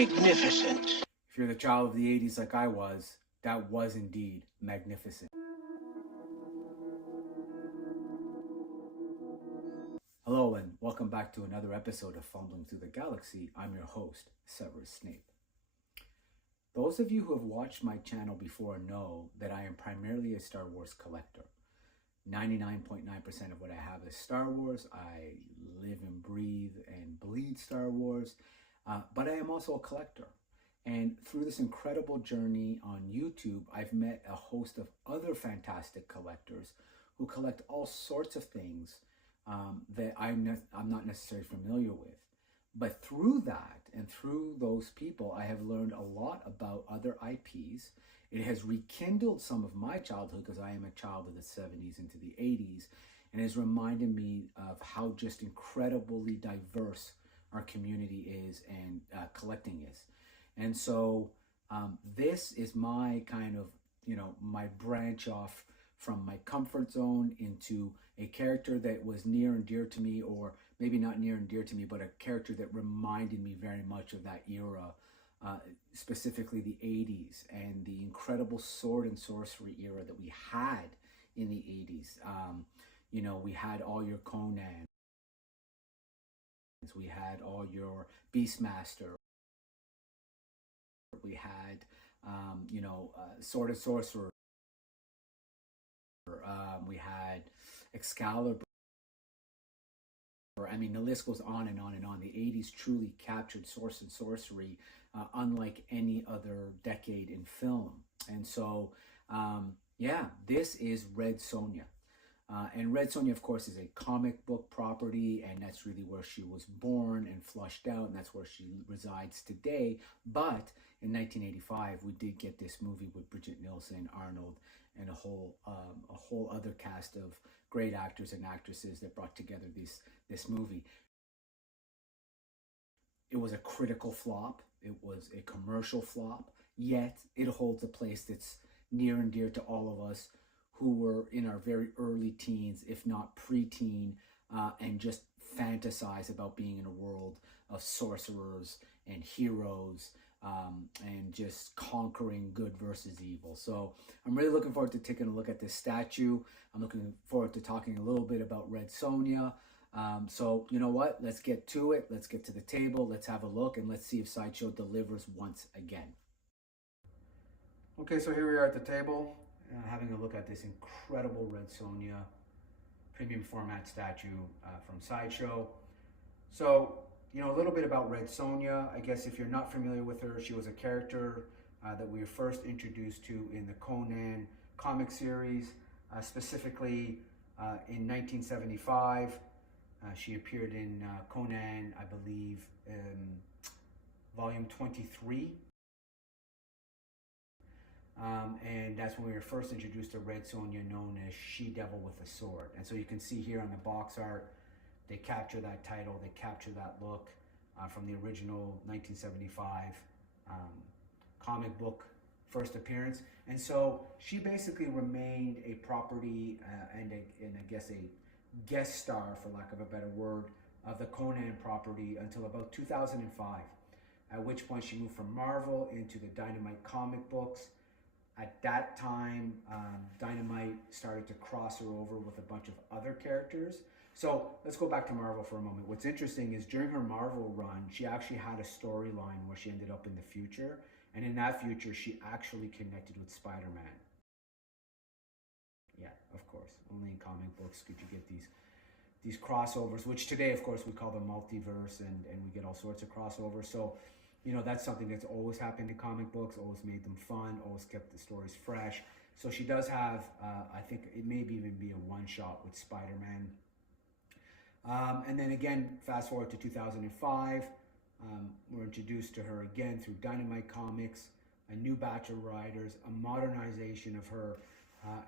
magnificent. If you're the child of the 80s like I was, that was indeed magnificent. Hello and welcome back to another episode of Fumbling Through the Galaxy. I'm your host, Severus Snape. Those of you who have watched my channel before know that I am primarily a Star Wars collector. 99.9% of what I have is Star Wars. I live and breathe and bleed Star Wars, but I am also a collector. And through this incredible journey on YouTube, I've met a host of other fantastic collectors who collect all sorts of things that I'm not necessarily familiar with. But through that and through those people, I have learned a lot about other IPs. It has rekindled some of my childhood because I am a child of the 70s into the 80s, and has reminded me of how just incredibly diverse our community is and collecting is. And so this is my kind of, my branch off from my comfort zone into a character that was near and dear to me, or maybe not near and dear to me, but a character that reminded me very much of that era, specifically the 80s and the incredible sword and sorcery era that we had in the 80s. We had all your Conan, we had all your Beastmaster, we had, sword and sorcerer, we had Excalibur. I mean, the list goes on and on and on. The 80s truly captured sword and sorcery unlike any other decade in film. And so, this is Red Sonja. And Red Sonja, of course, is a comic book property, and that's really where she was born and flushed out, and that's where she resides today. But in 1985, we did get this movie with Brigitte Nielsen, Arnold, and a whole other cast of great actors and actresses that brought together this movie. It was a critical flop. It was a commercial flop, yet it holds a place that's near and dear to all of us who were in our very early teens, if not preteen, and just fantasize about being in a world of sorcerers and heroes, and just conquering good versus evil. So I'm really looking forward to taking a look at this statue. I'm looking forward to talking a little bit about Red Sonja. So you know what? Let's get to it. Let's get to the table. Let's have a look, and let's see if Sideshow delivers once again. Okay, so here we are at the table, having a look at this incredible Red Sonja premium format statue from Sideshow. So, a little bit about Red Sonja. I guess if you're not familiar with her, she was a character that we were first introduced to in the Conan comic series, specifically in 1975. She appeared in Conan, I believe, volume 23. And that's when we were first introduced to Red Sonja, known as She-Devil with a Sword. And so you can see here on the box art, they capture that title, they capture that look from the original 1975 comic book first appearance. And so she basically remained a property and I guess a guest star, for lack of a better word, of the Conan property until about 2005, at which point she moved from Marvel into the Dynamite comic books. At that time, Dynamite started to cross her over with a bunch of other characters. So let's go back to Marvel for a moment. What's interesting is during her Marvel run, she actually had a storyline where she ended up in the future. And in that future, she actually connected with Spider-Man. Yeah, of course. Only in comic books could you get these crossovers, which today, of course, we call the multiverse, and we get all sorts of crossovers. So, that's something that's always happened in comic books, always made them fun, always kept the stories fresh. So she does have, I think it may even be a one-shot with Spider-Man. And then again, fast forward to 2005, we're introduced to her again through Dynamite Comics, a new batch of writers, a modernization of her,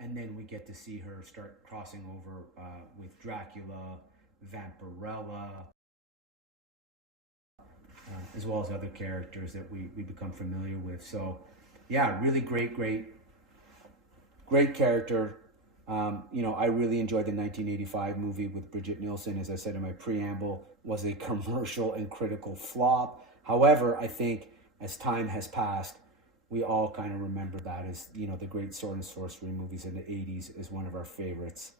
and then we get to see her start crossing over with Dracula, Vampirella, as well as other characters that we become familiar with. So yeah, really great character. I really enjoyed the 1985 movie with Brigitte Nielsen. As I said in my preamble, was a commercial and critical flop. However, I think as time has passed, we all kind of remember that as, you know, the great sword and sorcery movies in the 80s is one of our favorites.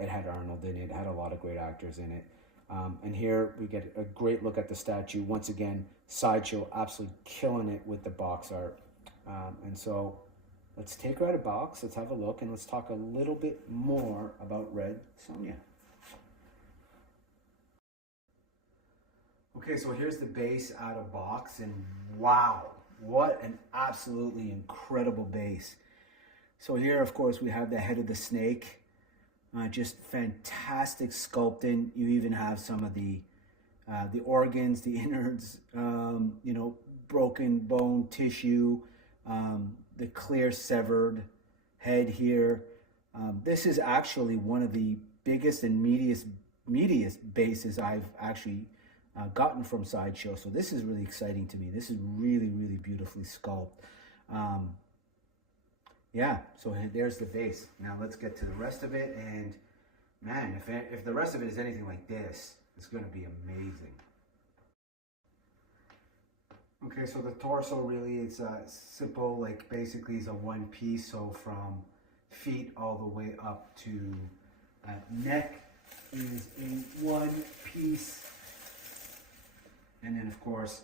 It had Arnold in it, had a lot of great actors in it. And here we get a great look at the statue. Once again, Sideshow absolutely killing it with the box art. And so let's take her out of box, let's have a look, and let's talk a little bit more about Red Sonja. Okay, so here's the base out of box, and wow, what an absolutely incredible base. So here, of course, we have the head of the snake. Just fantastic sculpting. You even have some of the organs, the innards, you know, broken bone tissue, the clear severed head here. This is actually one of the biggest and meatiest bases I've actually gotten from Sideshow. So this is really exciting to me. This is really, really beautifully sculpted. Yeah, so there's the base. Now let's get to the rest of it. And man, if the rest of it is anything like this, it's going to be amazing. Okay, so the torso really is simple, like basically is a one piece. So from feet all the way up to neck is a one piece. And then of course,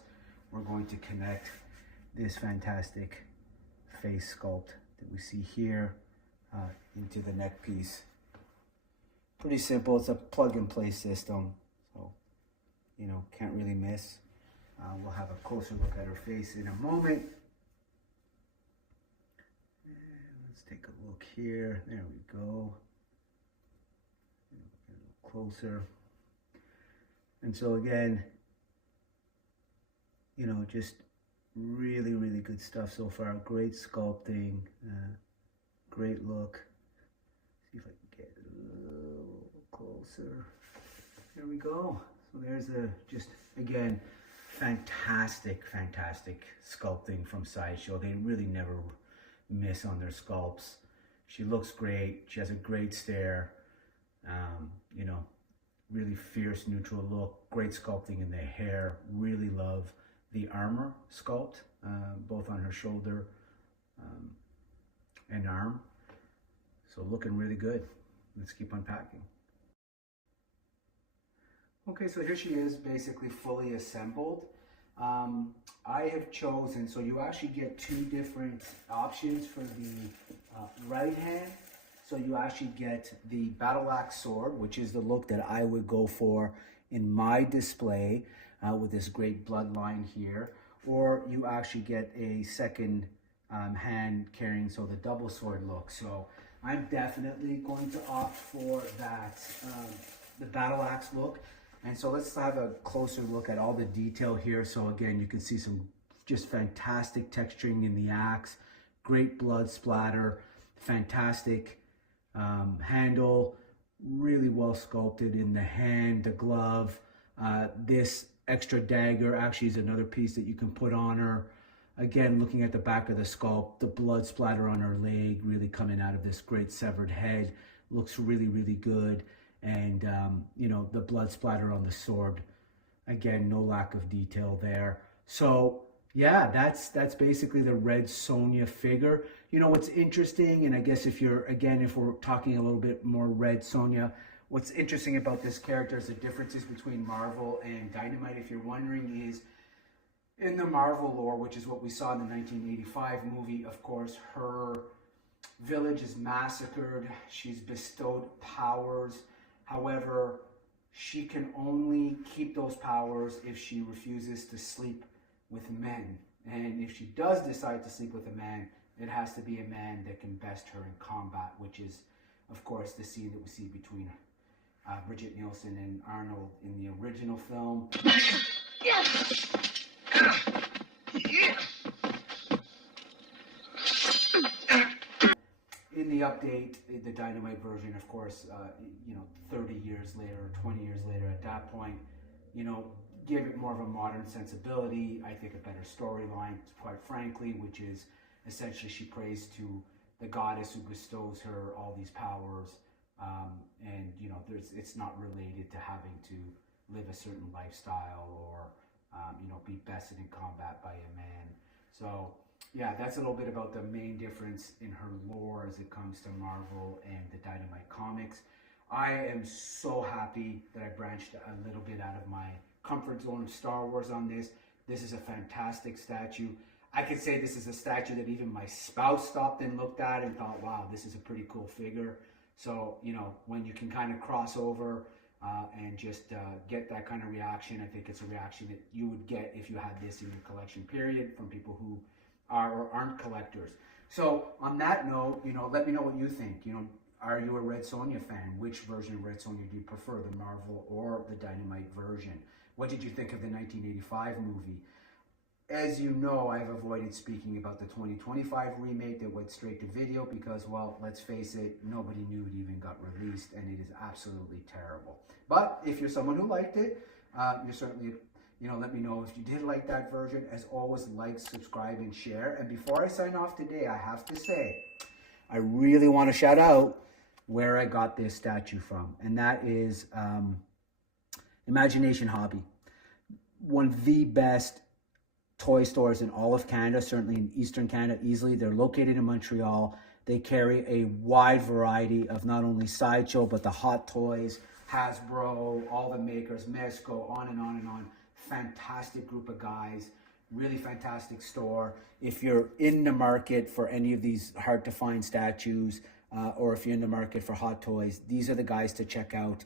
we're going to connect this fantastic face sculpt that we see here into the neck piece. Pretty simple. It's a plug and play system, so you know, can't really miss. We'll have a closer look at her face in a moment. And let's take a look here. There we go. A little closer. And so again, you know, just really, really good stuff so far. Great sculpting, great look. See if I can get it a little closer. There we go. So there's just, again, fantastic sculpting from Sideshow. They really never miss on their sculpts. She looks great. She has a great stare. You know, really fierce, neutral look. Great sculpting in the hair. Really love the armor sculpt, both on her shoulder and arm. So looking really good. Let's keep unpacking. Okay, so here she is, basically fully assembled. I have chosen, so you actually get two different options for the right hand. So you actually get the battle axe sword, which is the look that I would go for in my display. With this great bloodline here, or you actually get a second hand carrying, so the double sword look. So I'm definitely going to opt for that, the battle axe look. And so let's have a closer look at all the detail here. So again, you can see some just fantastic texturing in the axe, great blood splatter, fantastic handle, really well sculpted in the hand, the glove, this extra dagger actually is another piece that you can put on her. Again, looking at the back of the sculpt, the blood splatter on her leg really coming out of this great severed head looks really, really good. And you know, the blood splatter on the sword, again, no lack of detail there. So yeah, that's basically the Red Sonja figure. You know what's interesting, and I guess if we're talking a little bit more Red Sonja, what's interesting about this character is the differences between Marvel and Dynamite, if you're wondering, is in the Marvel lore, which is what we saw in the 1985 movie, of course, her village is massacred. She's bestowed powers. However, she can only keep those powers if she refuses to sleep with men. And if she does decide to sleep with a man, it has to be a man that can best her in combat, which is, of course, the scene that we see between Bridget Nielsen and Arnold in the original film. In the update, the Dynamite version, of course, you know, 30 years later, 20 years later, at that point, you know, give it more of a modern sensibility. I think a better storyline, quite frankly, which is essentially she prays to the goddess who bestows her all these powers. And you know, it's not related to having to live a certain lifestyle or you know, be bested in combat by a man. So yeah, that's a little bit about the main difference in her lore as it comes to Marvel and the Dynamite comics. I am so happy that I branched a little bit out of my comfort zone of Star Wars on this. This is a fantastic statue. I could say this is a statue that even my spouse stopped and looked at and thought, wow, this is a pretty cool figure. So, you know, when you can kind of cross over and just get that kind of reaction, I think it's a reaction that you would get if you had this in your collection, period, from people who are or aren't collectors. So on that note, you know, let me know what you think. You know, are you a Red Sonja fan? Which version of Red Sonja do you prefer, the Marvel or the Dynamite version? What did you think of the 1985 movie? As you know, I've avoided speaking about the 2025 remake that went straight to video because, well, let's face it, nobody knew it even got released, and it is absolutely terrible. But if you're someone who liked it, you're certainly, you know, let me know if you did like that version. As always, like, subscribe, and share. And before I sign off today, I have to say, I really want to shout out where I got this statue from, and that is Imagination Hobby. One of the best toy stores in all of Canada, certainly in Eastern Canada easily. They're located in Montreal. They carry a wide variety of not only Sideshow, but the Hot Toys, Hasbro, all the makers, Mezco, on and on and on. Fantastic group of guys, really fantastic store. If you're in the market for any of these hard to find statues, or if you're in the market for Hot Toys, these are the guys to check out.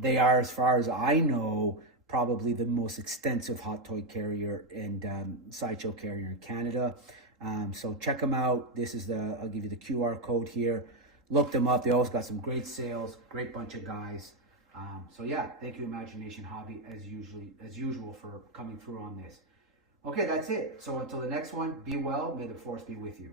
They are, as far as I know, probably the most extensive hot toy carrier and Sideshow carrier in Canada. So check them out. This is I'll give you the QR code here. Look them up. They always got some great sales, great bunch of guys. So yeah, thank you Imagination Hobby as usual for coming through on this. Okay, that's it. So until the next one, be well. May the force be with you.